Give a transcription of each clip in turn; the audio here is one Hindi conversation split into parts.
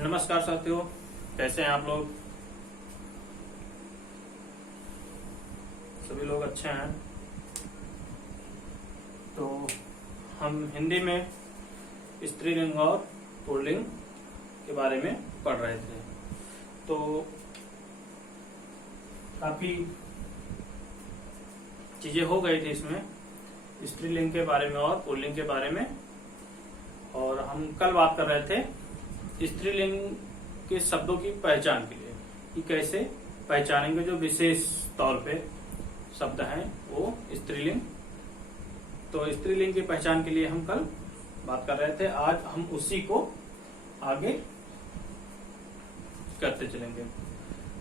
नमस्कार साथियों, कैसे हैं आप लोग? सभी लोग अच्छे हैं। तो हम हिंदी में स्त्रीलिंग और पुल्लिंग के बारे में पढ़ रहे थे। तो काफी चीजें हो गई थी इसमें, स्त्रीलिंग के बारे में और पुल्लिंग के बारे में। और हम कल बात कर रहे थे स्त्रीलिंग के शब्दों की पहचान के लिए कि कैसे पहचानेंगे जो विशेष तौर पे शब्द हैं वो स्त्रीलिंग। तो स्त्रीलिंग की पहचान के लिए हम कल बात कर रहे थे। आज हम उसी को आगे करते चलेंगे।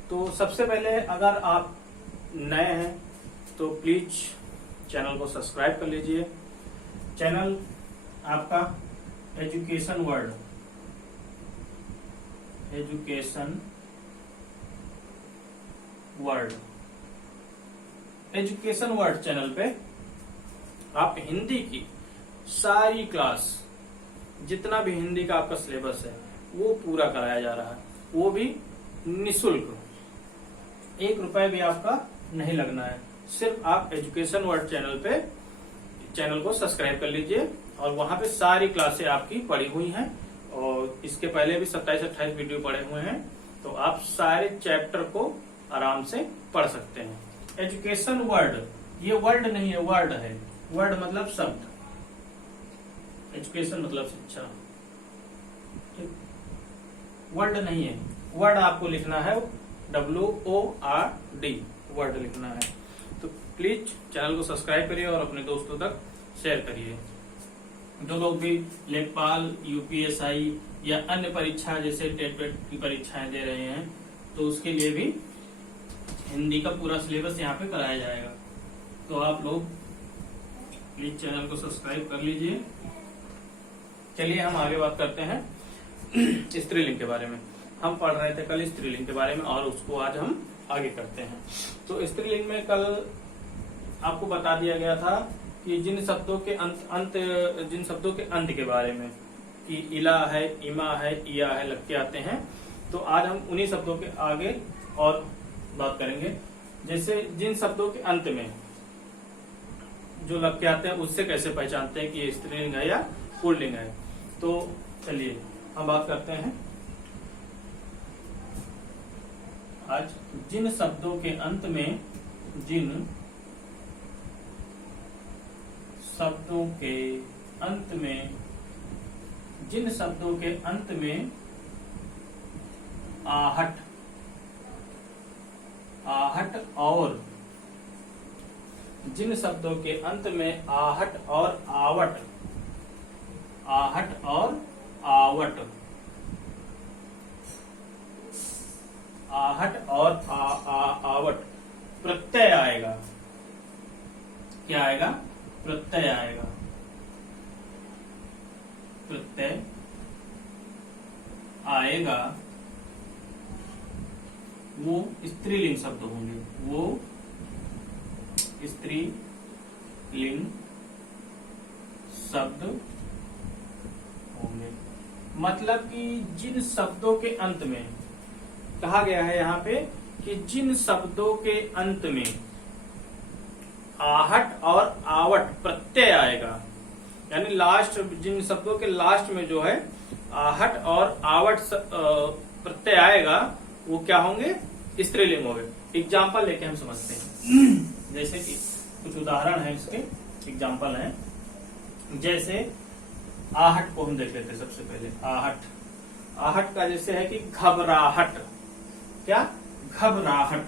तो सबसे पहले अगर आप नए हैं तो प्लीज चैनल को सब्सक्राइब कर लीजिए। चैनल आपका एजुकेशन वर्ल्ड चैनल पे आप हिंदी की सारी क्लास, जितना भी हिंदी का आपका सिलेबस है वो पूरा कराया जा रहा है, वो भी निःशुल्क। 1 रुपए भी आपका नहीं लगना है। सिर्फ आप एजुकेशन वर्ल्ड चैनल को सब्सक्राइब कर लीजिए और वहां पे सारी क्लासें आपकी पड़ी हुई हैं। और इसके पहले भी 27-28 वीडियो पड़े हुए हैं, तो आप सारे चैप्टर को आराम से पढ़ सकते हैं। एजुकेशन वर्ल्ड, ये वर्ल्ड नहीं है, वर्ड है। वर्ड मतलब शब्द, एजुकेशन मतलब शिक्षा, वर्ड नहीं है। वर्ड आपको लिखना है WORD, वर्ड लिखना है। तो प्लीज चैनल को सब्सक्राइब करिए और अपने दोस्तों तक शेयर करिए। जो लोग भी लेखपाल, UPSI या अन्य परीक्षा जैसे टेट की परीक्षाएं दे रहे हैं, तो उसके लिए भी हिंदी का पूरा सिलेबस यहाँ पे कराया जाएगा। तो आप लोग प्लीज चैनल को सब्सक्राइब कर लीजिए। चलिए हम आगे बात करते हैं स्त्रीलिंग के बारे में। हम पढ़ रहे थे कल स्त्रीलिंग के बारे में और उसको आज हम आगे करते हैं। तो स्त्रीलिंग में कल आपको बता दिया गया था कि जिन शब्दों के अंत के बारे में, कि इला है, इमा है, इया है, लग के आते हैं। तो आज हम उन्हीं शब्दों के आगे और बात करेंगे। जैसे जिन शब्दों के अंत में जो लग के आते हैं उससे कैसे पहचानते हैं कि ये स्त्रीलिंग है या पुल्लिंग है। तो चलिए हम बात करते हैं आज जिन शब्दों के अंत में जिन शब्दों के अंत में आहट और जिन शब्दों के अंत में आहट और आवट प्रत्यय आएगा। क्या आएगा? प्रत्यय आएगा। प्रत्यय आएगा, वो स्त्रीलिंग शब्द होंगे। वो स्त्रीलिंग शब्द होंगे। मतलब कि जिन शब्दों के अंत में कहा गया है यहाँ पे कि जिन शब्दों के अंत में आहट और आवट प्रत्यय आएगा, यानी लास्ट, जिन शब्दों के लास्ट में जो है आहट और आवट प्रत्यय आएगा, वो क्या होंगे? स्त्रीलिंग होंगे। एग्जाम्पल लेके हम समझते हैं। जैसे कि कुछ उदाहरण है, इसके एग्जाम्पल हैं। जैसे आहट को हम देख लेते हैं सबसे पहले। आहट का जैसे है कि घबराहट। क्या? घबराहट।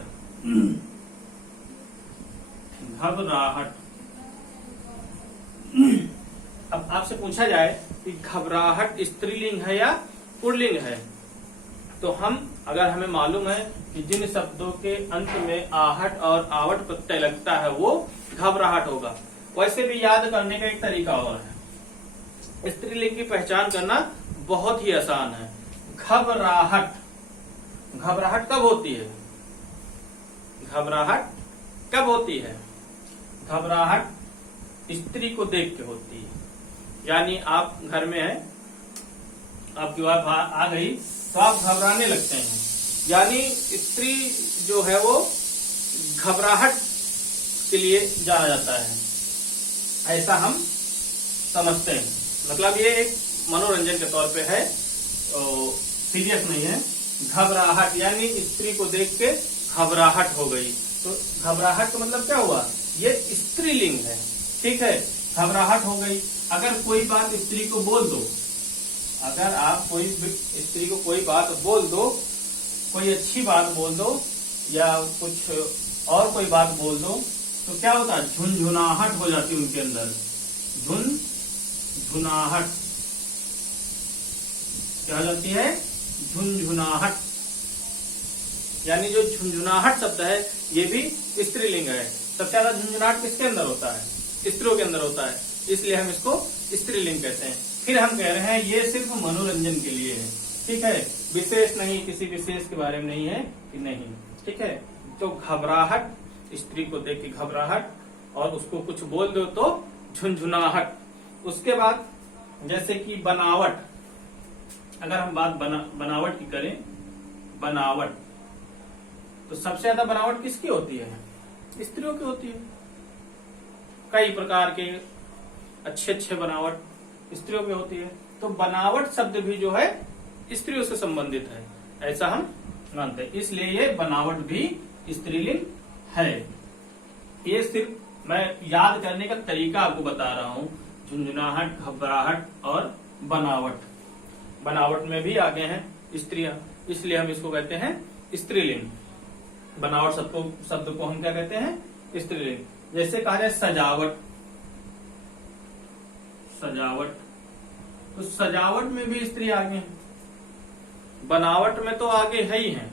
अब आपसे पूछा जाए कि घबराहट स्त्रीलिंग है या पुल्लिंग है, तो अगर हमें मालूम है कि जिन शब्दों के अंत में आहट और आवट प्रत्यय लगता है वो घबराहट होगा। वैसे भी याद करने का एक तरीका और है। स्त्रीलिंग की पहचान करना बहुत ही आसान है। घबराहट कब होती है? घबराहट स्त्री को देख के होती है। यानी आप घर में हैं, आपकी वाइफ आ गई तो आप घबराने लगते हैं, यानी स्त्री जो है वो घबराहट के लिए जाना जाता है, ऐसा हम समझते हैं। मतलब ये एक मनोरंजन के तौर पे है, सीरियस नहीं है। घबराहट यानी स्त्री को देख के घबराहट हो गई, तो घबराहट का मतलब क्या हुआ, ये स्त्रीलिंग है, ठीक है। घबराहट हो गई। अगर कोई बात स्त्री को बोल दो, अगर आप कोई स्त्री को कोई बात बोल दो, कोई अच्छी बात बोल दो या कुछ और कोई बात बोल दो, तो क्या होता है, झुनझुनाहट हो जाती है उनके अंदर, झुनझुनाहट क्या हो जाती है, झुनझुनाहट। यानी जो झुनझुनाहट शब्द है ये भी स्त्रीलिंग है। सबसे ज्यादा झुनझुनाहट किसके अंदर होता है, स्त्रियों के अंदर होता है, इसलिए हम इसको स्त्रीलिंग कहते हैं। फिर हम कह रहे हैं ये सिर्फ मनोरंजन के लिए है, ठीक है, विशेष नहीं, किसी विशेष के बारे में नहीं है कि नहीं, ठीक है। तो घबराहट, स्त्री को देख के घबराहट, और उसको कुछ बोल दो तो झुनझुनाहट। उसके बाद जैसे कि बनावट, अगर हम बात बनावट की करें, बनावट, तो सबसे ज्यादा बनावट किसकी होती है, स्त्रियों की होती है। कई प्रकार के अच्छे अच्छे बनावट स्त्रियों की होती है। तो बनावट शब्द भी जो है स्त्रियों से संबंधित है, ऐसा हम मानते हैं, इसलिए ये बनावट भी स्त्रीलिंग है। ये सिर्फ मैं याद करने का तरीका आपको बता रहा हूं, झुनझुनाहट, घबराहट और बनावट। बनावट में भी आगे हैं स्त्रियां, इसलिए हम इसको कहते हैं स्त्रीलिंग। बनावट शब्द को हम क्या कहते हैं, स्त्रीलिंग। जैसे कहा जाए सजावट, सजावट, तो सजावट में भी स्त्री आगे है, बनावट में तो आगे है ही है,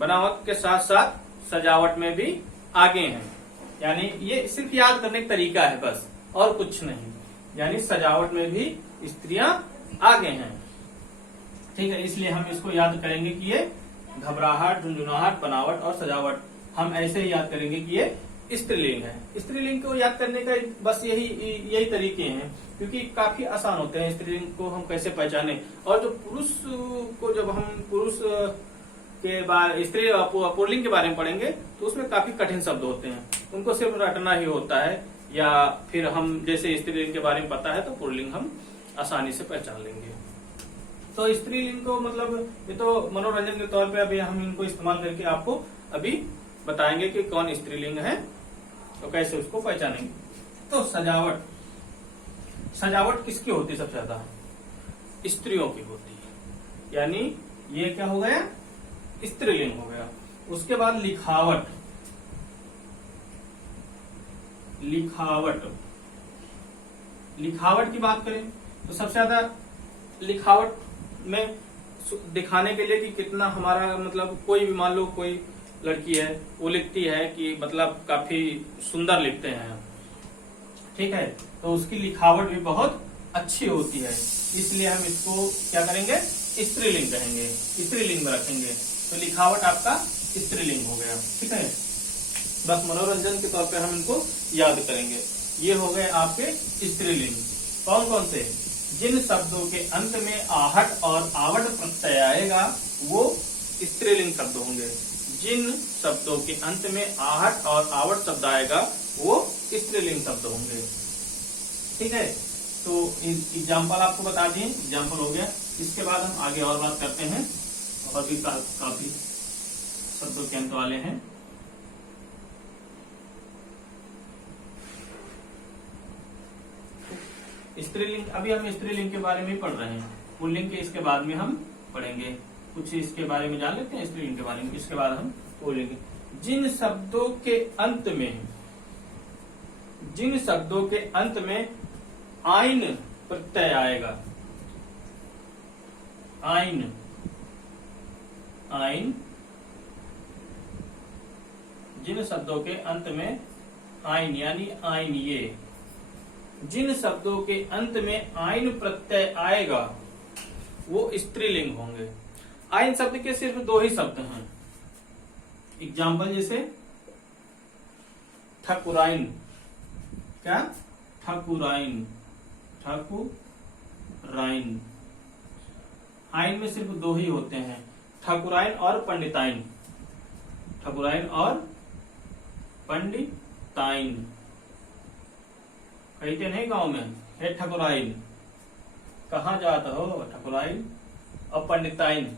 बनावट के साथ साथ सजावट में भी आगे हैं। यानी ये सिर्फ याद करने का तरीका है बस, और कुछ नहीं। यानी सजावट में भी स्त्रियां आगे हैं, ठीक है। इसलिए हम इसको याद करेंगे कि ये घबराहट, झुनझुनाहट, बनावट और सजावट, हम ऐसे ही याद करेंगे कि ये स्त्रीलिंग है। स्त्रीलिंग को याद करने का बस यही तरीके हैं, क्योंकि काफी आसान होते हैं। स्त्रीलिंग को हम कैसे पहचाने, और जो पुरुष को जब हम पुरुष के बारे, स्त्री पुल्लिंग के बारे में पढ़ेंगे तो उसमें काफी कठिन शब्द होते हैं, उनको सिर्फ रटना ही होता है, या फिर हम जैसे स्त्रीलिंग के बारे में पता है तो पुल्लिंग हम आसानी से पहचान लेंगे। तो स्त्रीलिंग को मतलब ये तो मनोरंजन के तौर पे अभी हम इनको इस्तेमाल करके आपको अभी बताएंगे कि कौन स्त्रीलिंग है, तो कैसे उसको पहचानेंगे। तो सजावट, सजावट किसकी होती है, सबसे ज्यादा स्त्रियों की होती है, यानी ये क्या हो गया, स्त्रीलिंग हो गया। उसके बाद लिखावट, लिखावट, लिखावट की बात करें तो सबसे ज्यादा लिखावट में दिखाने के लिए कि कितना हमारा, मतलब कोई भी मान लो कोई लड़की है, वो लिखती है कि मतलब काफी सुंदर लिखते हैं, ठीक है, तो उसकी लिखावट भी बहुत अच्छी होती है, इसलिए हम इसको क्या करेंगे, स्त्रीलिंग कहेंगे, स्त्रीलिंग में रखेंगे। तो लिखावट आपका स्त्रीलिंग हो गया, ठीक है। बस मनोरंजन के तौर पे हम इनको याद करेंगे। ये हो गए आपके स्त्रीलिंग। कौन कौन से, जिन शब्दों के अंत में आहट और आवट प्रत्यय आएगा वो स्त्रीलिंग शब्द होंगे। जिन शब्दों के अंत में आहट और आवट शब्द आएगा वो स्त्रीलिंग शब्द होंगे, ठीक है। तो एग्जाम्पल आपको बता दिए, एग्जाम्पल हो गया। इसके बाद हम आगे और बात करते हैं, और भी काफी शब्दों के अंत वाले हैं। स्त्रीलिंग, अभी हम स्त्रीलिंग के बारे में पढ़ रहे हैं, पुल्लिंग के इसके बाद में हम पढ़ेंगे। कुछ इसके बारे में जान लेते हैं स्त्रीलिंग के बारे में, इसके बाद हम बोलेंगे। जिन शब्दों के अंत में, जिन शब्दों के अंत में आइन प्रत्यय आएगा, आइन, आइन, जिन शब्दों के अंत में आइन यानी आइन, ये जिन शब्दों के अंत में आइन प्रत्यय आएगा वो स्त्रीलिंग होंगे। आइन शब्द के सिर्फ दो ही शब्द हैं। एग्जाम्पल जैसे ठकुराइन, क्या, ठकुराइन, ठकुराइन, आइन में सिर्फ दो ही होते हैं, ठाकुराइन और पंडिताइन। ठाकुराइन और पंडिताइन कहते नहीं गांव में, हे ठाकुराइन कहाँ जाता हो, ठाकुराइन और पंडिताइन।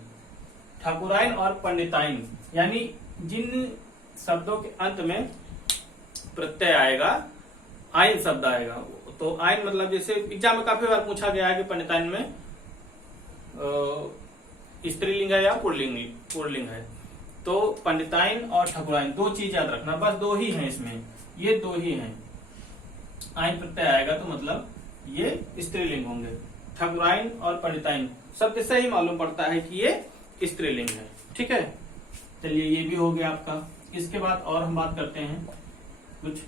ठाकुराइन और पंडिताइन यानी जिन शब्दों के अंत में प्रत्यय आएगा, आइन शब्द आएगा। तो आइन मतलब जैसे एग्जाम में काफी बार पूछा गया है कि पंडिताइन में स्त्रीलिंग है या पुल्लिंग है। तो पंडिताइन और ठाकुराइन दो चीज याद रखना, बस दो ही हैं इसमें, ये दो ही हैं। आइन प्रत्यय आएगा तो मतलब ये स्त्रीलिंग होंगे। ठाकुराइन और पंडिताइन सबके सही मालूम पड़ता है कि ये स्त्रीलिंग है। ठीक है, चलिए ये भी हो गया आपका। इसके बाद और हम बात करते हैं कुछ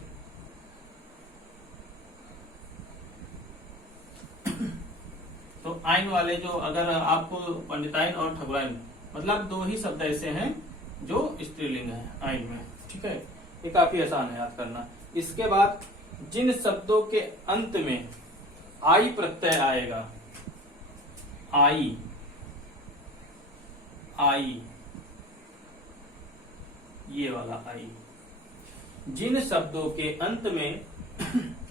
तो आइन वाले जो, अगर आपको पंडिताइन और ठाकुराइन मतलब दो ही शब्द ऐसे हैं जो स्त्रीलिंग है आइन में। ठीक है, ये काफी आसान है याद करना। इसके बाद जिन शब्दों के अंत में आई प्रत्यय आएगा, आई आई ये वाला आई, जिन शब्दों के अंत में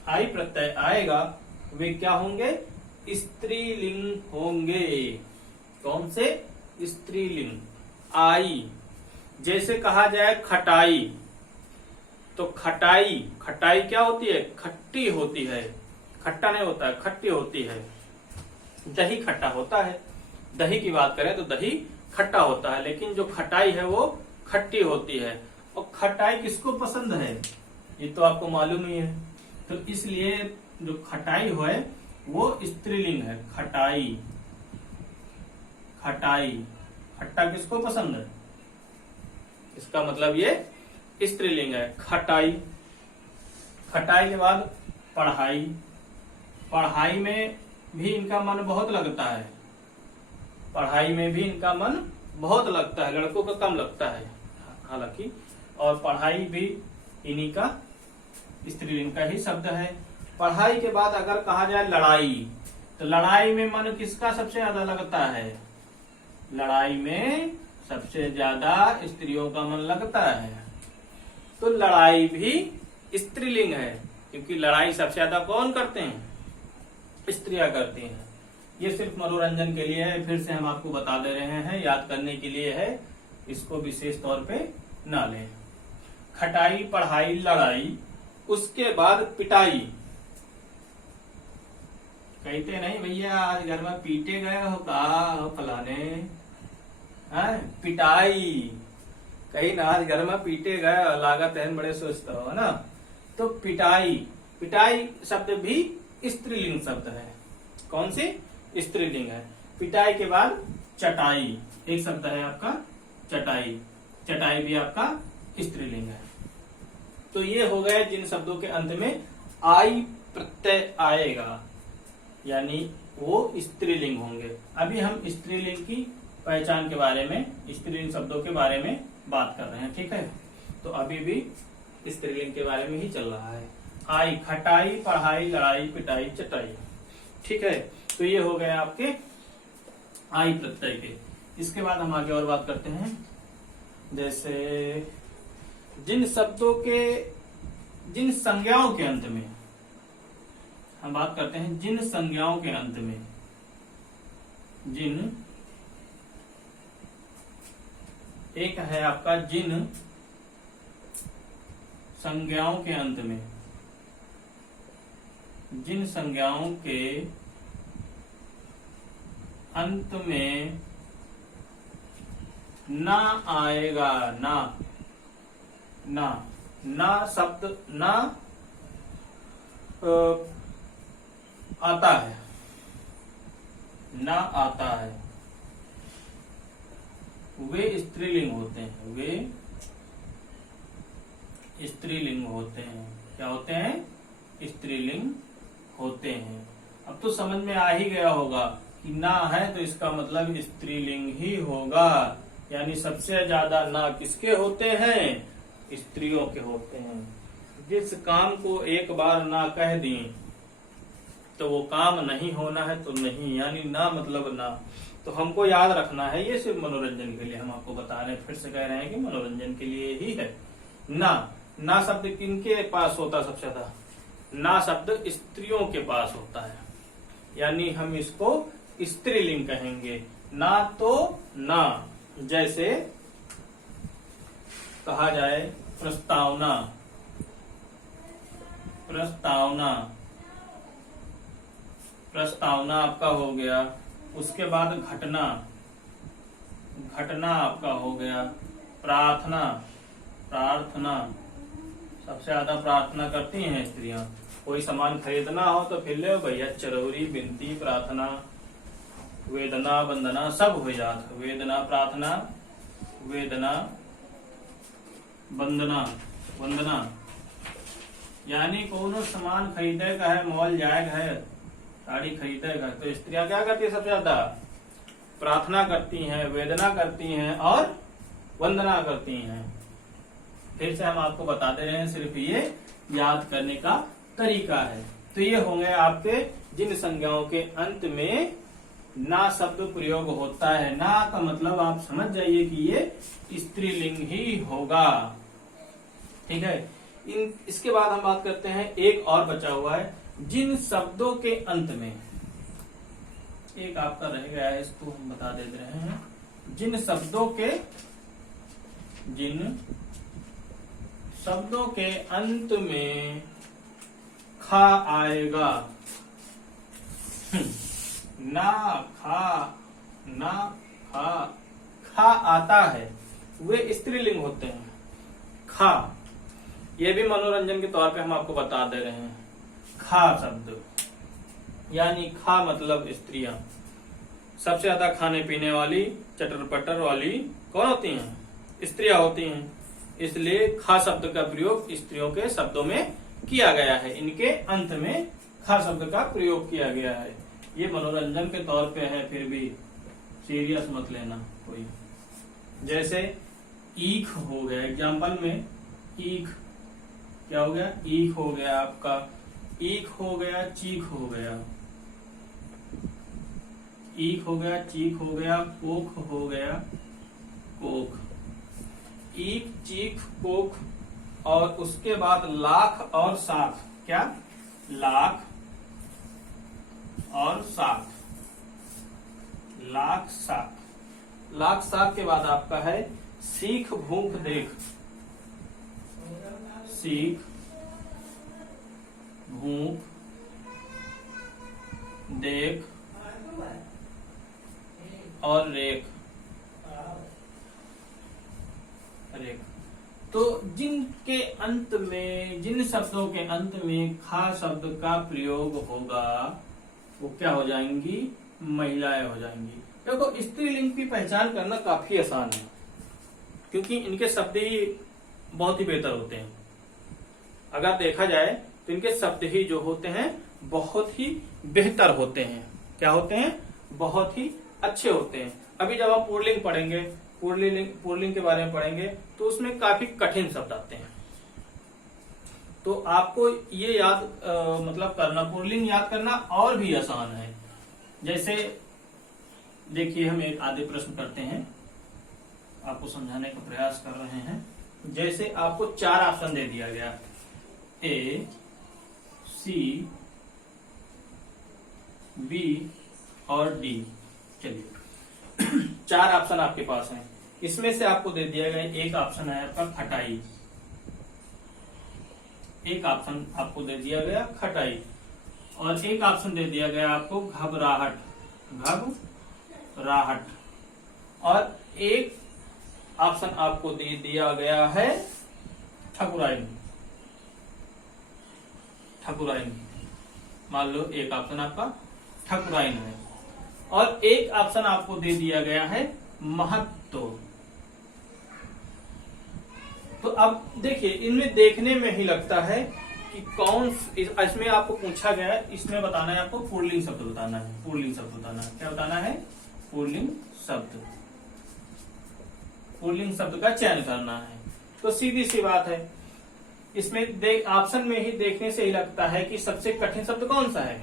आई प्रत्यय आएगा वे क्या होंगे, स्त्रीलिंग होंगे। कौन से, स्त्रीलिंग। आई, जैसे कहा जाए खटाई, तो खटाई, खटाई क्या होती है, खट्टी होती है, खट्टा नहीं होता है, खट्टी होती है। दही खट्टा होता है, दही की बात करें तो दही खट्टा होता है, लेकिन जो खटाई है वो खट्टी होती है। और खटाई किसको पसंद है ये तो आपको मालूम ही है, तो इसलिए जो खटाई है वो स्त्रीलिंग है। खटाई, खटाई, खट्टा किसको पसंद है, इसका मतलब ये स्त्रीलिंग है, खटाई। खटाई के बाद पढ़ाई, पढ़ाई में भी इनका मन बहुत लगता है, पढ़ाई में भी इनका मन बहुत लगता है, लड़कों का कम लगता है हालांकि। और पढ़ाई भी इन्हीं का स्त्रीलिंग का ही शब्द है। पढ़ाई के बाद अगर कहा जाए लड़ाई, तो लड़ाई में मन किसका सबसे ज्यादा लगता है, लड़ाई में सबसे ज्यादा स्त्रियों का मन लगता है। तो लड़ाई भी स्त्रीलिंग है, क्योंकि लड़ाई सबसे ज्यादा कौन करते हैं, स्त्रियां करती हैं। ये सिर्फ मनोरंजन के लिए है, फिर से हम आपको बता दे रहे हैं, याद करने के लिए है, इसको विशेष तौर पे ना लें। खटाई, पढ़ाई, लड़ाई, उसके बाद पिटाई। कहते नहीं भैया आज घर में पीटे गए हो, कहा हो फलाने, पिटाई, कहीं ना आज घर में पीटे गए, लागत है बड़े सोचते हो ना। तो पिटाई, पिटाई शब्द भी स्त्रीलिंग शब्द है। कौन सी, स्त्रीलिंग है। पिटाई के बाद चटाई, एक शब्द है आपका चटाई, चटाई भी आपका स्त्रीलिंग है। तो ये हो गए जिन शब्दों के अंत में आई प्रत्यय आएगा, यानी वो स्त्रीलिंग होंगे। अभी हम स्त्रीलिंग की पहचान के बारे में, स्त्रीलिंग शब्दों के बारे में बात कर रहे हैं। ठीक है, तो अभी भी स्त्रीलिंग के बारे में ही चल रहा है। आई, खटाई, पढ़ाई, लड़ाई, पिटाई, चटाई। ठीक है, तो ये हो गए आपके आई प्रत्यय के। इसके बाद हम आगे और बात करते हैं, जैसे जिन शब्दों के, जिन संज्ञाओं के अंत में, हम बात करते हैं जिन संज्ञाओं के अंत में, जिन, एक है आपका जिन संज्ञाओं के अंत में, जिन संज्ञाओं के अंत में ना आएगा, ना, ना, ना शब्द ना आता है, ना आता है, वे स्त्रीलिंग होते हैं, वे स्त्रीलिंग होते हैं। क्या होते हैं, स्त्रीलिंग होते हैं। अब तो समझ में आ ही गया होगा कि ना है तो इसका मतलब स्त्रीलिंग ही होगा, यानी सबसे ज्यादा ना किसके होते हैं, स्त्रियों के होते हैं। जिस काम को एक बार ना कह दी तो वो काम नहीं होना है तो नहीं, यानी ना मतलब ना। तो हमको याद रखना है, ये सिर्फ मनोरंजन के लिए हम आपको बता रहे हैं, फिर से कह रहे हैं कि मनोरंजन के लिए ही है। ना शब्द किनके पास होता है सबसे ज्यादा? ना शब्द स्त्रियों के पास होता है, यानी हम इसको स्त्रीलिंग कहेंगे। ना तो ना, जैसे कहा जाए प्रस्तावना, प्रस्तावना, प्रस्तावना आपका हो गया। उसके बाद घटना, घटना आपका हो गया। प्रार्थना, प्रार्थना, सबसे ज्यादा प्रार्थना करती हैं स्त्रियां। कोई सामान खरीदना हो तो फिर ले भैया चरौरी, बिनती, प्रार्थना, वेदना, वंदना सब हो जाता। वेदना, प्रार्थना, वेदना, वंदना, वंदना, यानी कोनो सामान खरीदे का है, मॉल जाएगा है, गाड़ी खरीदेगा, तो स्त्रियां क्या करती है सबसे ज्यादा? प्रार्थना करती हैं, वेदना करती हैं और वंदना करती हैं। फिर से हम आपको बताते रहे हैं, सिर्फ ये याद करने का तरीका है। तो ये होंगे आपके जिन संज्ञाओं के अंत में ना शब्द प्रयोग होता है। ना का मतलब आप समझ जाइए कि ये स्त्रीलिंग ही होगा, ठीक है। इसके बाद हम बात करते हैं, एक और बचा हुआ है, जिन शब्दों के अंत में, एक आपका रह गया है, इसको हम बता दे रहे हैं। जिन शब्दों के अंत में खा आएगा, ना खा आता है, वे स्त्रीलिंग होते हैं। खा, ये भी मनोरंजन के तौर पे हम आपको बता दे रहे हैं। खा शब्द, यानी खा मतलब स्त्रियां। सबसे ज्यादा खाने पीने वाली, चटर पटर वाली कौन होती हैं? स्त्रियां होती हैं। इसलिए खा शब्द का प्रयोग स्त्रियों के शब्दों में किया गया है। इनके अंत में खा शब्द का प्रयोग किया गया है। ये मनोरंजन के तौर पे है, फिर भी सीरियस मत लेना कोई। जैसे ईख हो गया, एग्जाम्पल में ईख क्या हो गया? ईख हो गया आपका, ईख हो गया, चीख हो गया, ईख हो गया, चीख हो गया, कोख हो गया, कोख। ईख, चीख, कोख, और उसके बाद लाख और साख। क्या? लाख और साख, लाख साख। लाख साख के बाद आपका है सीख, भूख, देख। सीख, भूख, देख और रेख। रेख। तो जिनके अंत में, जिन शब्दों के अंत में खा शब्द का प्रयोग होगा, वो क्या हो जाएंगी? महिलाएं हो जाएंगी। देखो, स्त्रीलिंग की पहचान करना काफी आसान है, क्योंकि इनके शब्द ही बहुत ही बेहतर होते हैं। अगर देखा जाए तो इनके शब्द ही जो होते हैं बहुत ही बेहतर होते हैं। क्या होते हैं? बहुत ही अच्छे होते हैं। अभी जब आप पुल्लिंग पढ़ेंगे, पुल्लिंग के बारे में पढ़ेंगे, तो उसमें काफी कठिन शब्द आते हैं। तो आपको ये याद मतलब करना, पुल्लिंग याद करना और भी आसान है। जैसे देखिए, हम एक आधे प्रश्न करते हैं, आपको समझाने का प्रयास कर रहे हैं। जैसे आपको 4 ऑप्शन दे दिया गया, ए, सी, बी और डी। चलिए 4 ऑप्शन आपके पास हैं। इसमें से आपको दे दिया गया एक ऑप्शन है आपका खटाई, एक ऑप्शन आपको दे दिया गया खटाई, और एक ऑप्शन दे दिया गया आपको घबराहट, घबराहट, और एक ऑप्शन आपको दे दिया गया है ठकुराइन, ठकुराइन। मान लो एक ऑप्शन आपका ठकुराइन है, और एक ऑप्शन आपको दे दिया गया है महत्व। तो अब देखिए, इनमें देखने में ही लगता है कि कौन, इसमें आपको पूछा गया है, इसमें बताना है आपको पुल्लिंग शब्द बताना है, पुल्लिंग शब्द बताना है। क्या बताना है? पुल्लिंग शब्द, पुल्लिंग शब्द का चयन करना है। तो सीधी सी बात है, इसमें ऑप्शन में ही देखने से ही लगता है कि सबसे कठिन शब्द कौन सा है?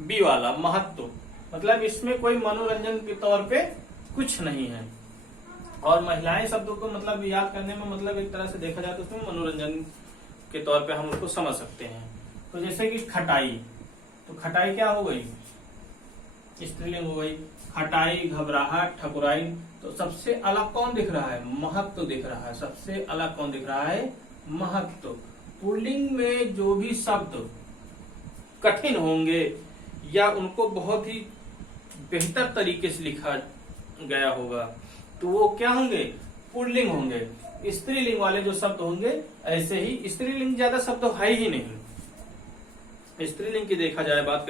बी वाला महत्व, मतलब इसमें कोई मनोरंजन के तौर पे कुछ नहीं है। और महिलाएं शब्दों को मतलब याद करने में मतलब एक तरह से देखा जाए तो उसमें मनोरंजन के तौर पे हम उसको समझ सकते हैं। तो जैसे कि खटाई, तो खटाई क्या हो गई, स्त्रीलिंग हो गई। खटाई, घबराहट, ठकुराई, तो सबसे अलग कौन दिख रहा है, महत्व दिख रहा है। सबसे अलग कौन दिख रहा है, महत्व। पुल्लिंग में जो भी शब्द कठिन होंगे या उनको बहुत ही बेहतर तरीके से लिखा गया होगा तो वो क्या होंगे, पुल्लिंग होंगे। स्त्रीलिंग वाले जो शब्द होंगे ऐसे ही, स्त्रीलिंग ज्यादा शब्द है ही नहीं। स्त्रीलिंग की देखा जाए, बात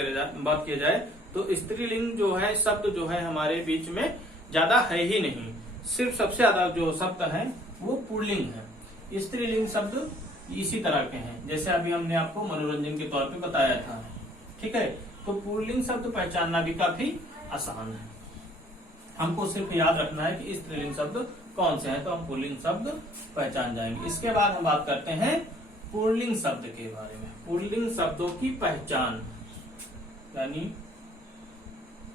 किया जाए तो स्त्रीलिंग जो है शब्द जो है हमारे बीच में ज्यादा है ही नहीं। सिर्फ सबसे ज्यादा जो शब्द है वो पुल्लिंग है। स्त्रीलिंग शब्द इसी तरह के हैं जैसे अभी हमने आपको मनोरंजन के तौर पे बताया था, ठीक है। तो पुल्लिंग शब्द पहचानना भी काफी आसान है। हमको सिर्फ याद रखना है कि स्त्रीलिंग शब्द कौन से हैं, तो हम पुल्लिंग शब्द पहचान जाएंगे। इसके बाद हम बात करते हैं पुल्लिंग शब्द के बारे में। पुल्लिंग शब्दों की पहचान, यानी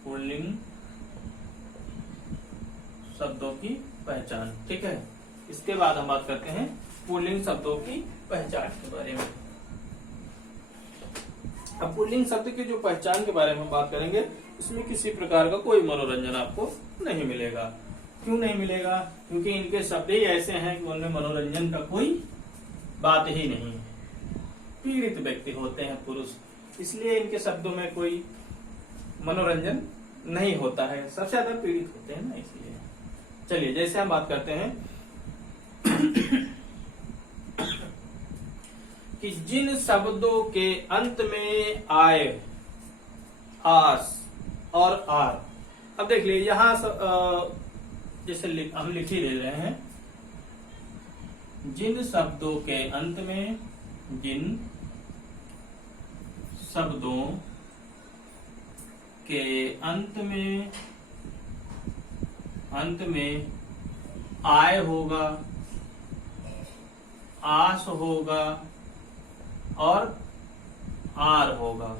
पुल्लिंग शब्दों की पहचान, ठीक है। इसके बाद हम बात करते हैं पुल्लिंग शब्दों की पहचान के बारे में। अब पुल्लिंग शब्द की जो पहचान के बारे में बात करेंगे, इसमें किसी प्रकार का कोई मनोरंजन आपको नहीं मिलेगा। क्यों नहीं मिलेगा, क्योंकि इनके शब्द ही ऐसे हैं कि उनमें मनोरंजन का कोई बात ही नहीं है। पीड़ित व्यक्ति होते हैं पुरुष, इसलिए इनके शब्दों में कोई मनोरंजन नहीं होता है। सबसे ज्यादा पीड़ित होते हैं ना, इसलिए। चलिए, जैसे हम बात करते हैं कि जिन शब्दों के अंत में आए, आस और आर। अब देख लीजिए यहां जैसे हम लिख ही ले रहे हैं, जिन शब्दों के अंत में, जिन शब्दों के अंत में आय होगा, आस होगा और आर होगा।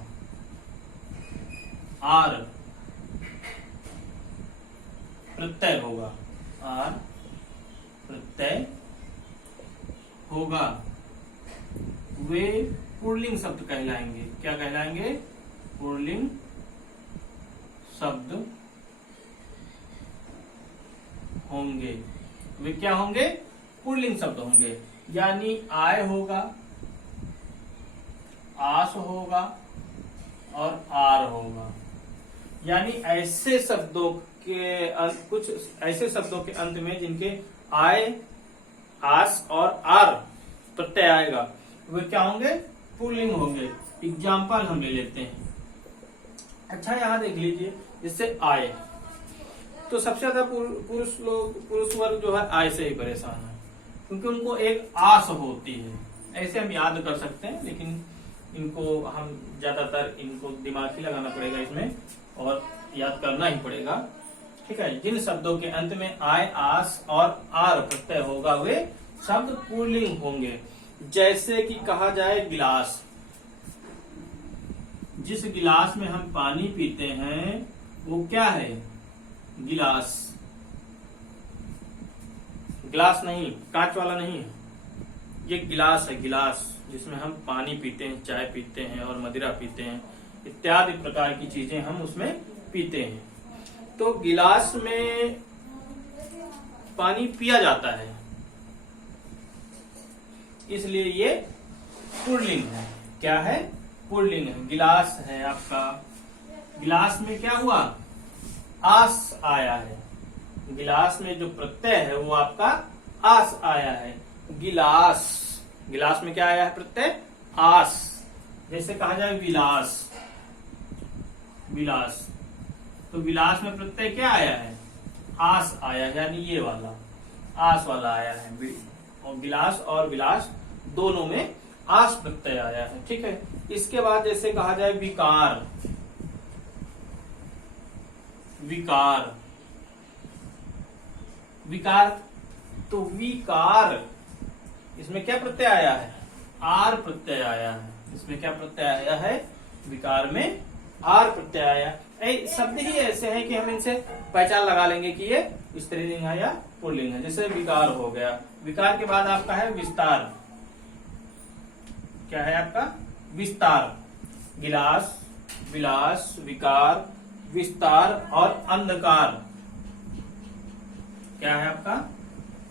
आर प्रत्यय होगा, आर प्रत्यय होगा, वे पुल्लिंग शब्द कहलाएंगे। क्या कहलाएंगे, पुल्लिंग शब्द होंगे। वे क्या होंगे, पुल्लिंग शब्द होंगे। यानी आय होगा, आस होगा और आर होगा। यानी ऐसे शब्दों के कुछ ऐसे शब्दों के अंत में जिनके आय, आस और आर प्रत्यय आएगा, वे क्या होंगे, पुल्लिंग होंगे। एग्जाम्पल हम ले लेते हैं। अच्छा, यहां देख लीजिए, जैसे आय, तो सबसे ज्यादा पुरुष वर्ग जो है आय से ही परेशान है, क्योंकि उनको एक आस होती है। ऐसे हम याद कर सकते हैं, लेकिन इनको हम ज्यादातर इनको दिमाग ही लगाना पड़ेगा इसमें, और याद करना ही पड़ेगा, ठीक है। जिन शब्दों के अंत में आय, आस और आर प्रत्यय होगा, वे शब्द पुल्लिंग होंगे। जैसे कि कहा जाए गिलास, जिस गिलास में हम पानी पीते हैं वो क्या है, गिलास। गिलास नहीं, कांच वाला नहीं है, ये गिलास है। गिलास जिसमें हम पानी पीते हैं, चाय पीते हैं और मदिरा पीते हैं, इत्यादि प्रकार की चीजें हम उसमें पीते हैं। तो गिलास में पानी पिया जाता है, इसलिए ये पुल्लिंग है। क्या है, पुल्लिंग है। गिलास है आपका, गिलास में क्या हुआ, आस आया है। गिलास में जो प्रत्यय है वो आपका आस आया है। गिलास, गिलास में क्या आया है, प्रत्यय आस। जैसे कहा जाए विलास, विलास, तो विलास में प्रत्यय क्या आया है, आस आया है, यानी ये वाला आस वाला आया है। और गिलास और विलास दोनों में आस प्रत्यय आया है, ठीक है। इसके बाद जैसे कहा जाए विकार, विकार, विकार, तो विकार, इसमें क्या प्रत्यय आया है, आर प्रत्यय आया है। इसमें क्या प्रत्यय आया है, विकार में आर प्रत्यय आया। शब्द ही ऐसे हैं कि हम इनसे पहचान लगा लेंगे कि ये स्त्रीलिंग है या पुल्लिंग है। जैसे विकार हो गया, विकार के बाद आपका है विस्तार। क्या है आपका? विस्तार। गिलास, विलास, विकार, विस्तार और अंधकार। क्या है आपका?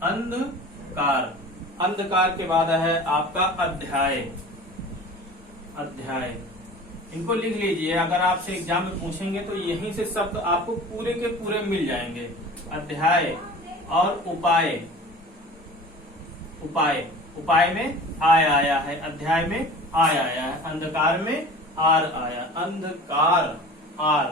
अंधकार। अंधकार के बाद है आपका अध्याय। अध्याय इनको लिख लीजिए, अगर आपसे एग्जाम में पूछेंगे तो यहीं से शब्द आपको पूरे के पूरे मिल जाएंगे। अध्याय और उपाय। उपाय, उपाय में आय आया है, अध्याय में आय आया है, अंधकार में आर आया, अंधकार आर,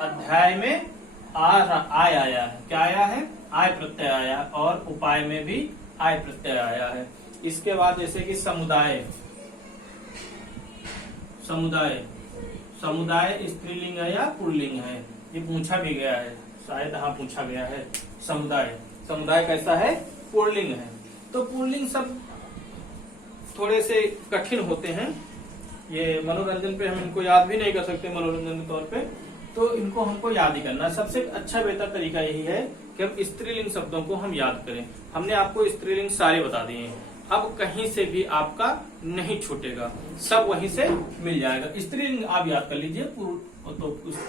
अध्याय में आर आय आया है। क्या आया है? आय प्रत्यय आया, और उपाय में भी आय प्रत्यय आया है। इसके बाद जैसे कि समुदाय। समुदाय, समुदाय स्त्रीलिंग है या पुल्लिंग है? ये पूछा भी गया है, शायद हाँ पूछा गया है। समुदाय, समुदाय कैसा है? पुल्लिंग है। तो पुल्लिंग सब थोड़े से कठिन होते हैं, ये मनोरंजन पे हम इनको याद भी नहीं कर सकते मनोरंजन के तौर पे, तो इनको हमको याद ही करना। सबसे अच्छा बेहतर तरीका यही है कि हम स्त्रीलिंग शब्दों को हम याद करें। हमने आपको स्त्रीलिंग सारे बता दिए हैं, अब कहीं से भी आपका नहीं छूटेगा, सब वहीं से मिल जाएगा। स्त्रीलिंग आप याद कर लीजिए, तो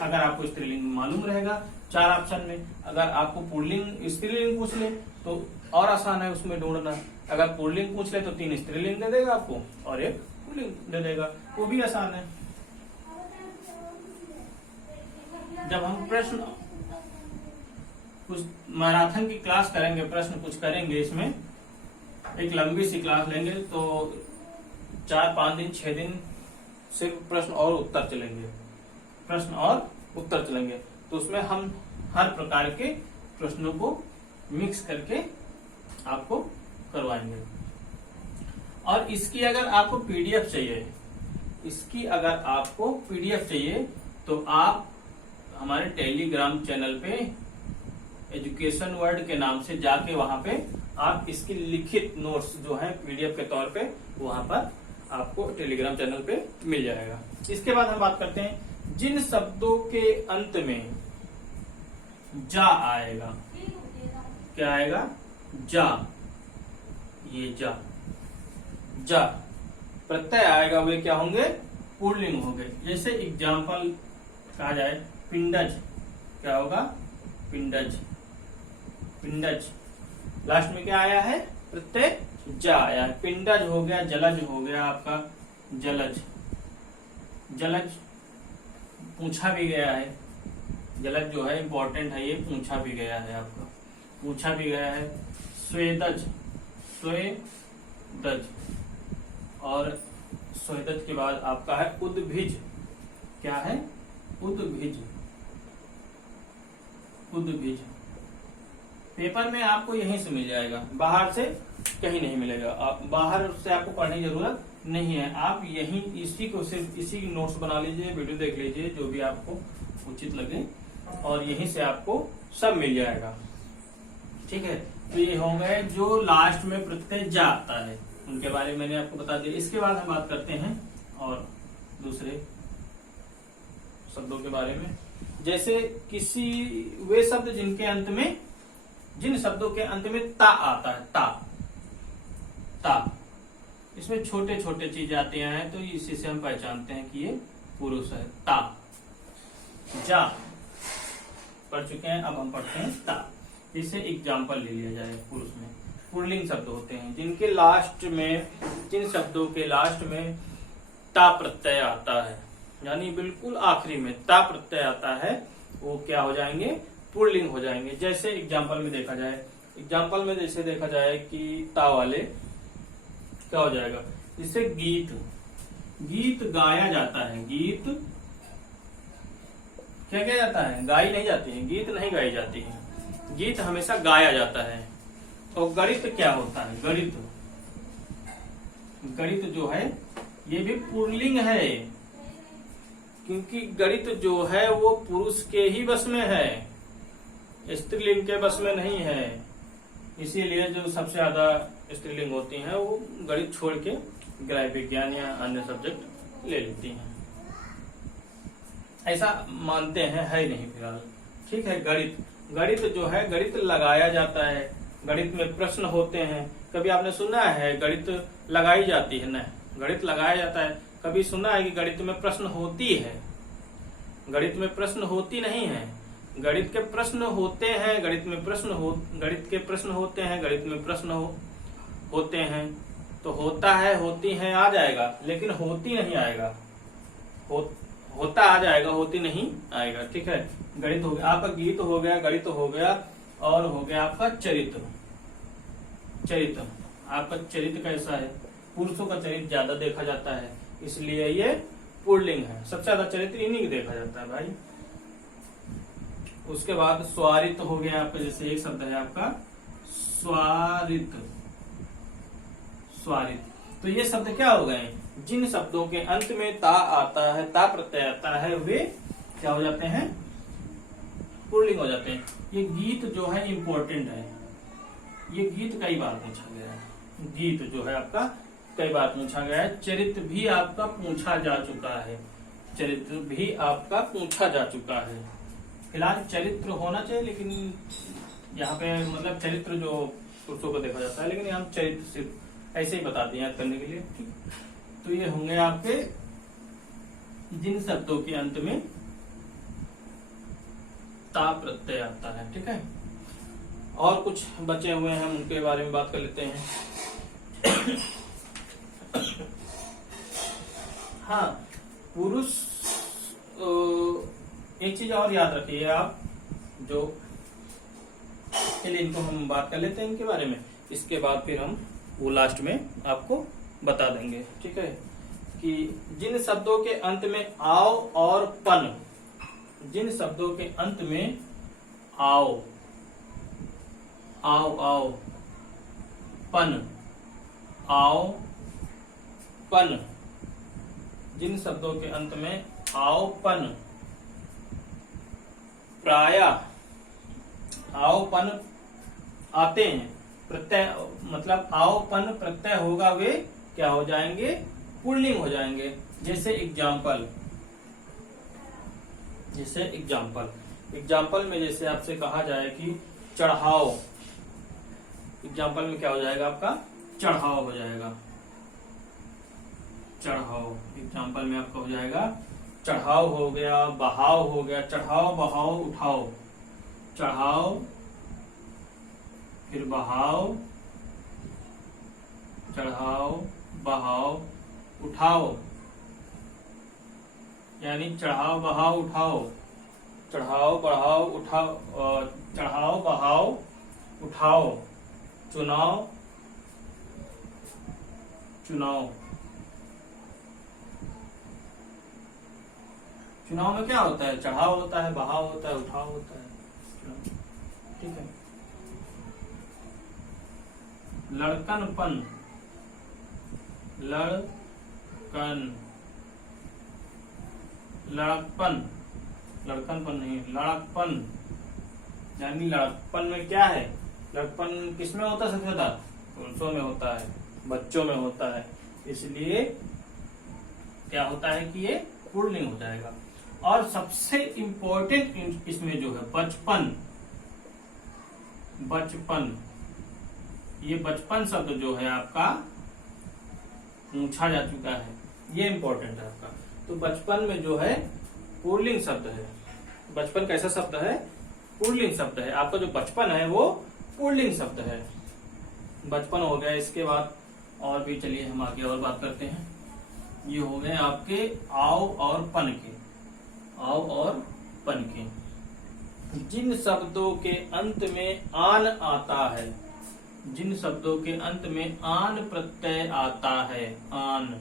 अगर आपको स्त्रीलिंग मालूम रहेगा 4 ऑप्शन में, अगर आपको पुल्लिंग स्त्रीलिंग पूछ ले तो और आसान है उसमें ढूंढना। अगर पुल्लिंग पूछ ले तो 3 स्त्रीलिंग दे देगा आपको और 1 पुल्लिंग दे देगा, वो भी आसान है। जब हम प्रश्न कुछ मैराथन की क्लास करेंगे, प्रश्न कुछ करेंगे, इसमें एक लंबी सी क्लास लेंगे तो 4-5 दिन 6 दिन सिर्फ प्रश्न और उत्तर चलेंगे, प्रश्न और उत्तर चलेंगे। तो उसमें हम हर प्रकार के प्रश्नों को मिक्स करके आपको करवाएंगे। और इसकी अगर आपको पीडीएफ चाहिए, इसकी अगर आपको पीडीएफ चाहिए तो आप हमारे टेलीग्राम चैनल पे एजुकेशन वर्ल्ड के नाम से जाके वहां पे आप इसकी लिखित नोट्स जो है पीडीएफ के तौर पे वहां पर आपको टेलीग्राम चैनल पे मिल जाएगा। इसके बाद हम बात करते हैं जिन शब्दों के अंत में जा आएगा। क्या आएगा? जा, ये जा, जा प्रत्यय आएगा, वे क्या होंगे? पुल्लिंग होंगे। जैसे एग्जाम्पल कहा जाए, पिंडज, क्या होगा? पिंडज, पिंडज। लास्ट में क्या आया है? प्रत्यय जा आया है। पिंडज हो गया, जलज हो गया आपका, जलज। जलज पूछा भी गया है, जलज जो है इंपॉर्टेंट है, ये पूछा भी गया है आपका, पूछा भी गया है। स्वेदज, स्वेदज, और स्वेदज के बाद आपका है उद्भिज। क्या है? उद्भिज, उद्भिज। पेपर में आपको यहीं से मिल जाएगा, बाहर से कहीं नहीं मिलेगा। बाहर से आपको पढ़ने की जरूरत नहीं है, आप यहीं इसी को सिर्फ इसी की नोट्स बना लीजिए, वीडियो देख लीजिए जो भी आपको उचित लगे, और यहीं से आपको सब मिल जाएगा। ठीक है, तो ये हो गए जो लास्ट में प्रत्यय जा आता है, उनके बारे में मैंने आपको बता दिया। इसके बाद हम बात करते हैं और दूसरे शब्दों के बारे में। जैसे किसी वे शब्द जिनके अंत में, जिन शब्दों के अंत में ता आता है, ता, ता, इसमें छोटे छोटे चीज आती हैं, तो इसी से हम पहचानते हैं कि ये पुरुष है। ता, जा पढ़ चुके हैं, अब हम पढ़ते हैं ता। इसे एग्जाम्पल ले लिया जाए। पुरुष में पुल्लिंग शब्द होते हैं जिनके लास्ट में, जिन शब्दों के लास्ट में ता प्रत्यय आता है, यानी बिल्कुल आखिरी में ता प्रत्यय आता है, वो क्या हो जाएंगे? पुल्लिंग हो जाएंगे। जैसे एग्जाम्पल में देखा जाए, एग्जाम्पल में जैसे देखा जाए कि ता वाले क्या हो जाएगा? जैसे गीत, गीत गाया जाता है, गीत क्या किया जाता है? गाई नहीं जाती है, गीत नहीं गाई जाती है, गीत हमेशा गाया जाता है। और गणित क्या होता है? गणित, गणित जो है ये भी पुल्लिंग है, क्योंकि गणित जो है वो पुरुष के ही बस में है, स्त्रीलिंग के बस में नहीं है। इसीलिए जो सबसे ज्यादा स्त्रीलिंग होती हैं वो गणित छोड़ के गृह विज्ञान या अन्य सब्जेक्ट ले लेती हैं। ऐसा मानते हैं, है नहीं फिलहाल। ठीक है। गणित, गणित जो है, गणित लगाया जाता है, गणित में प्रश्न होते हैं। कभी आपने सुना है गणित लगाई जाती है? नहीं, गणित लगाया जाता है। कभी सुना है कि गणित में प्रश्न होती है? गणित में प्रश्न होती नहीं है। गणित के प्रश्न होते हैं, गणित में प्रश्न गणित के प्रश्न होते हैं, गणित में प्रश्न होते हैं। तो होता है, होती है आ जाएगा, लेकिन होती नहीं आएगा। होता आ जाएगा, होती नहीं आएगा। ठीक है। गणित हो गया आपका, गीत हो गया, गणित हो गया, और हो गया आपका चरित्र। चरित्र, आपका चरित्र कैसा है? पुरुषों का चरित्र ज्यादा देखा जाता है, इसलिए ये पुल्लिंग है। सबसे ज्यादा चरित्र इन्हीं को देखा जाता है भाई। उसके बाद स्वारित हो गया आपका, जैसे एक शब्द है आपका स्वारित। स्वारित, तो ये शब्द क्या हो गए? जिन शब्दों के अंत में ता आता है, ता प्रत्यय आता है, वे क्या हो जाते हैं? पुल्लिंग हो जाते हैं। ये गीत जो है इम्पोर्टेंट है, ये गीत कई बार पूछा गया है। गीत जो है आपका कई बार पूछा गया है। चरित्र भी आपका पूछा जा चुका है, चरित्र भी आपका पूछा जा चुका है। फिलहाल चरित्र होना चाहिए, लेकिन यहाँ पे मतलब चरित्र जो पुरुषों को देखा जाता है, लेकिन यहाँ चरित्र सिर्फ ऐसे ही बता दिए याद करने के लिए। ठीक, तो ये होंगे आपके जिन शब्दों के अंत में ता प्रत्यय आता है। ठीक है। और कुछ बचे हुए हैं, उनके बारे में बात कर लेते हैं। हाँ, पुरुष, एक चीज और याद रखिए आप, जो चलिए इनको हम बात कर लेते हैं इनके बारे में, इसके बाद फिर हम वो लास्ट में आपको बता देंगे। ठीक है। कि जिन शब्दों के अंत में आओ और पन, जिन शब्दों के अंत में आओ, आओ आओ, पन, आओ पन, जिन शब्दों के अंत में आओ पन, प्राय आओ पन आते हैं, प्रत्यय मतलब आओ पन प्रत्यय होगा, वे क्या हो जाएंगे? पुल्लिंग हो जाएंगे। जैसे एग्जाम्पल, जैसे एग्जाम्पल में जैसे आपसे कहा जाए कि चढ़ाओ, एग्जाम्पल में क्या हो जाएगा आपका? चढ़ाओ हो जाएगा। चढ़ाओ एग्जाम्पल में आपका हो जाएगा चढ़ाओ हो गया, बहाव हो गया। चढ़ाओ, बहाओ, उठाओ। चढ़ाओ, फिर बहाव, चढ़ाओ, बहाव, उठाओ, यानी चढ़ाओ, बहाव, उठाओ। चढ़ाओ, बढ़ाओ, उठाओ, चढ़ाओ, बहाव, उठाओ। चुनाव, चुनाव। चुनाव में क्या होता है? चढ़ाव होता है, बहाव होता है, उठाव होता है। ठीक है। लड़कनपन, लड़कन, लड़कपन, लड़कनपन नहीं, लड़कपन, यानी लड़कपन में क्या है? लड़कपन किसमें होता है? सबसे ज्यादा पुरुषों में होता है, बच्चों में होता है, इसलिए क्या होता है कि ये पुल्लिंग हो जाएगा। और सबसे इंपॉर्टेंट इसमें जो है बचपन, बचपन, ये बचपन शब्द जो है आपका पूछा जा चुका है, ये इंपॉर्टेंट है आपका। तो बचपन में जो है पुल्लिंग शब्द है। बचपन कैसा शब्द है? पुल्लिंग शब्द है। आपका जो बचपन है वो पुल्लिंग शब्द है। बचपन हो गया। इसके बाद और भी, चलिए हम आगे और बात करते हैं। ये हो गए आपके आओ और पन के, आओ और पन के। जिन शब्दों के अंत में आन आता है, जिन शब्दों के अंत में आन प्रत्यय आता है, आन,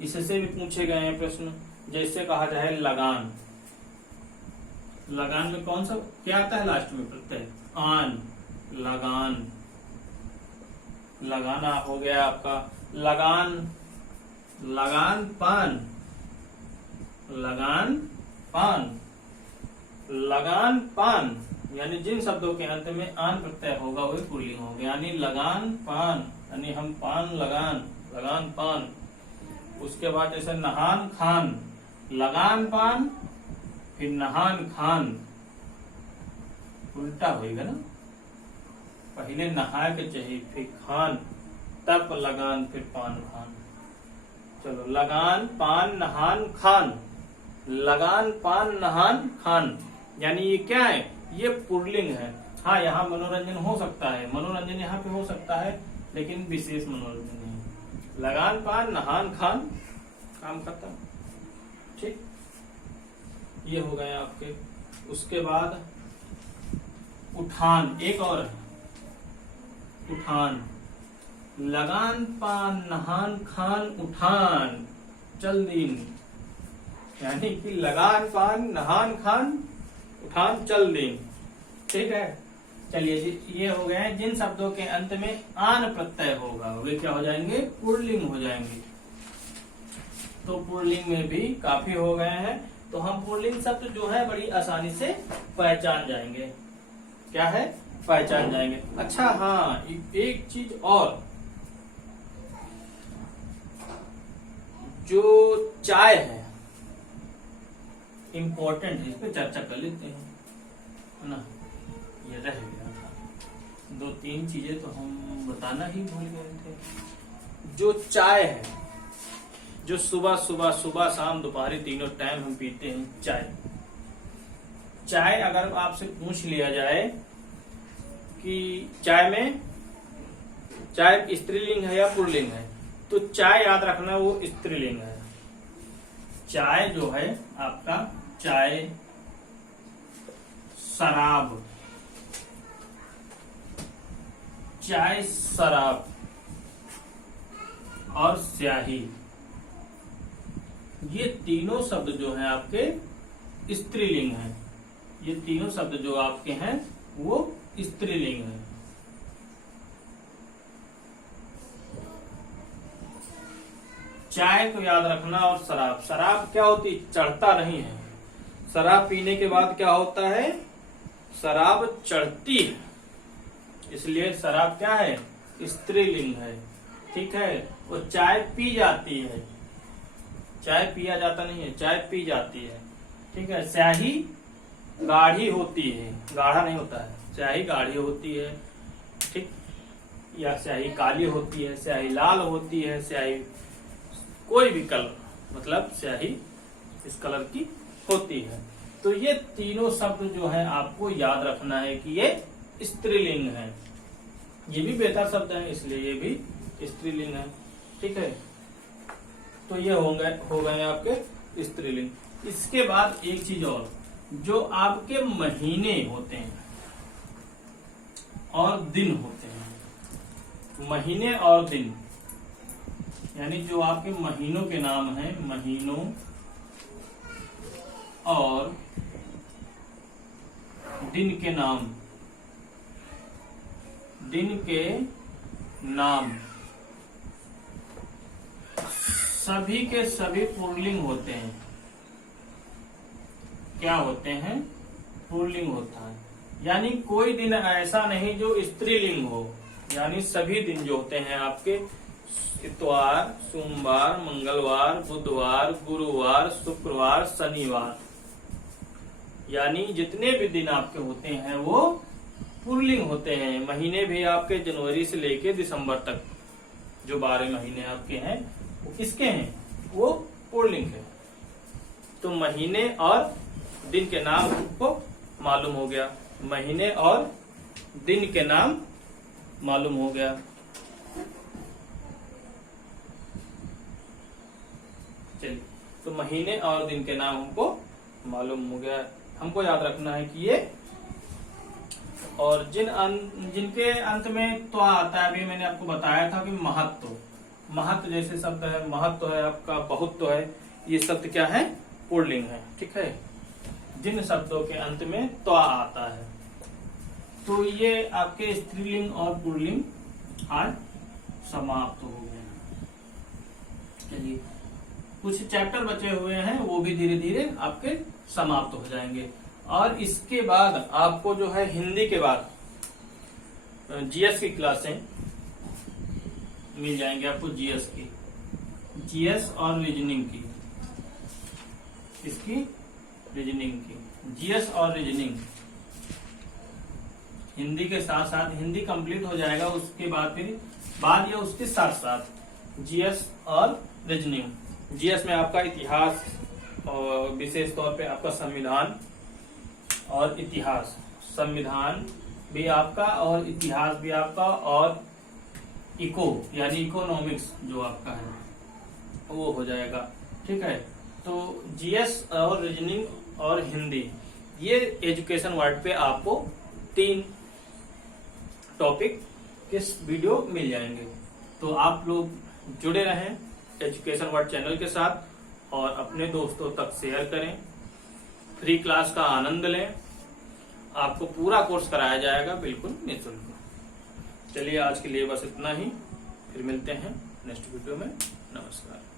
इससे भी पूछे गए हैं प्रश्न। जैसे कहा जाए लगान, लगान में कौन सा क्या आता है लास्ट में? प्रत्यय, आन, लगान। लगाना हो गया आपका लगान, लगान पान, लगान पान, लगान पान, यानी जिन शब्दों के अंत में आन प्रत्यय होगा वही पुल्लिंग होगा। यानी लगान पान, यानी हम पान लगान, लगान पान। उसके बाद जैसे नहान खान, लगान पान, फिर नहान खान, उल्टा होएगा ना, पहले नहा के चाहिए, फिर खान, तब लगान, फिर पान खान। चलो, लगान पान नहान खान, लगान पान नहान खान, यानी ये क्या है, ये पुल्लिंग है। हाँ, यहाँ मनोरंजन हो सकता है, मनोरंजन यहाँ पे हो सकता है, लेकिन विशेष मनोरंजन नहीं। लगान पान नहान खान, काम खत्म। ठीक, ये हो गए आपके। उसके बाद उठान, एक और है, उठान, लगान पान नहान खान उठान चल दिन, यानी कि लगान पान नहान खान उठान चल दिन। ठीक है, चलिए जी, ये हो गए हैं जिन शब्दों के अंत में आन प्रत्यय होगा वे क्या हो जाएंगे, पुल्लिंग हो जाएंगे। तो पुल्लिंग में भी काफी हो गए हैं, तो हम पुल्लिंग शब्द जो है बड़ी आसानी से पहचान जाएंगे। क्या है, पहचान जाएंगे। अच्छा हाँ, एक चीज और, जो चाय है इम्पोर्टेंट है, इस पे चर्चा कर लेते हैं, है ना। ये रह गया था, 2-3 चीजें तो हम बताना ही भूल गए थे। जो चाय है, जो सुबह शाम दोपहर तीनों टाइम हम पीते हैं चाय। चाय अगर आपसे पूछ लिया जाए कि चाय स्त्रीलिंग है या पुल्लिंग है, तो चाय याद रखना वो स्त्रीलिंग है। चाय जो है आपका, चाय, शराब, चाय शराब और स्याही, ये तीनों शब्द जो हैं आपके स्त्रीलिंग हैं। ये तीनों शब्द जो आपके हैं वो स्त्रीलिंग है। चाय को याद रखना, और शराब, शराब क्या होती, चढ़ता नहीं है। शराब पीने के बाद क्या होता है, शराब चढ़ती है, इसलिए शराब क्या है, स्त्रीलिंग है। ठीक है, वो चाय पी जाती है, चाय पिया जाता नहीं है, चाय पी जाती है। ठीक है, स्याही गाढ़ी होती है, गाढ़ा नहीं होता है, स्याही गाढ़ी होती है। ठीक, या स्याही काली होती है, स्याही लाल होती है, स्याही कोई भी कलर, मतलब स्याही इस कलर की होती है। तो ये तीनों शब्द जो है आपको याद रखना है कि ये स्त्रीलिंग है। ये भी बेहतर शब्द है, इसलिए ये भी स्त्रीलिंग है। ठीक है, तो ये हो गए आपके स्त्रीलिंग। इसके बाद एक चीज और, जो आपके महीने होते हैं और दिन होते हैं, महीने और दिन, यानी जो आपके महीनों के नाम हैं, महीनों और दिन के नाम, दिन के नाम सभी के सभी पुल्लिंग होते हैं। क्या होते हैं, पुल्लिंग होता है, यानी कोई दिन ऐसा नहीं जो स्त्रीलिंग हो। यानी सभी दिन जो होते हैं आपके, इतवार, सोमवार, मंगलवार, बुधवार, गुरुवार, शुक्रवार, शनिवार, यानी जितने भी दिन आपके होते हैं वो पुल्लिंग होते हैं। महीने भी आपके जनवरी से लेके दिसंबर तक जो 12 महीने आपके हैं वो किसके हैं, वो पुल्लिंग है। तो महीने और दिन के नाम आपको मालूम हो गया, महीने और दिन के नाम मालूम हो गया। चलिए, तो महीने और दिन के नाम हमको मालूम हो गया। हमको याद रखना है कि ये, और जिनके अंत में तो आता है, अभी मैंने आपको बताया था कि महत्व, महत्व जैसे शब्द है, महत्व है आपका, बहुत्व है, ये शब्द क्या है, पुल्लिंग है। ठीक है, जिन शब्दों के अंत में तो आता है। तो ये आपके स्त्रीलिंग और पुल्लिंग आज समाप्त हो गए। चलिए, कुछ चैप्टर बचे हुए हैं, वो भी धीरे धीरे आपके समाप्त हो जाएंगे। और इसके बाद आपको जो है हिंदी के बाद जीएस की क्लासें मिल जाएंगे आपको, जीएस की, जीएस और रीजनिंग की। इसकी रीजनिंग की, जीएस और रीजनिंग हिंदी के साथ साथ, हिंदी कंप्लीट हो जाएगा उसके बाद फिर बाद या उसके साथ साथ जीएस और रीजनिंग। जीएस में आपका इतिहास और विशेष तौर पे आपका संविधान और इतिहास, संविधान भी आपका और इतिहास भी आपका, और इको यानी इकोनॉमिक्स जो आपका है वो हो जाएगा। ठीक है, तो जीएस और रीजनिंग और हिंदी, ये एजुकेशन वर्ड पे आपको 3 टॉपिक किस वीडियो मिल जाएंगे। तो आप लोग जुड़े रहें एजुकेशन वर्ड चैनल के साथ और अपने दोस्तों तक शेयर करें, फ्री क्लास का आनंद लें, आपको पूरा कोर्स कराया जाएगा बिल्कुल निःशुल्क। चलिए आज के लिए बस इतना ही, फिर मिलते हैं नेक्स्ट वीडियो में। नमस्कार।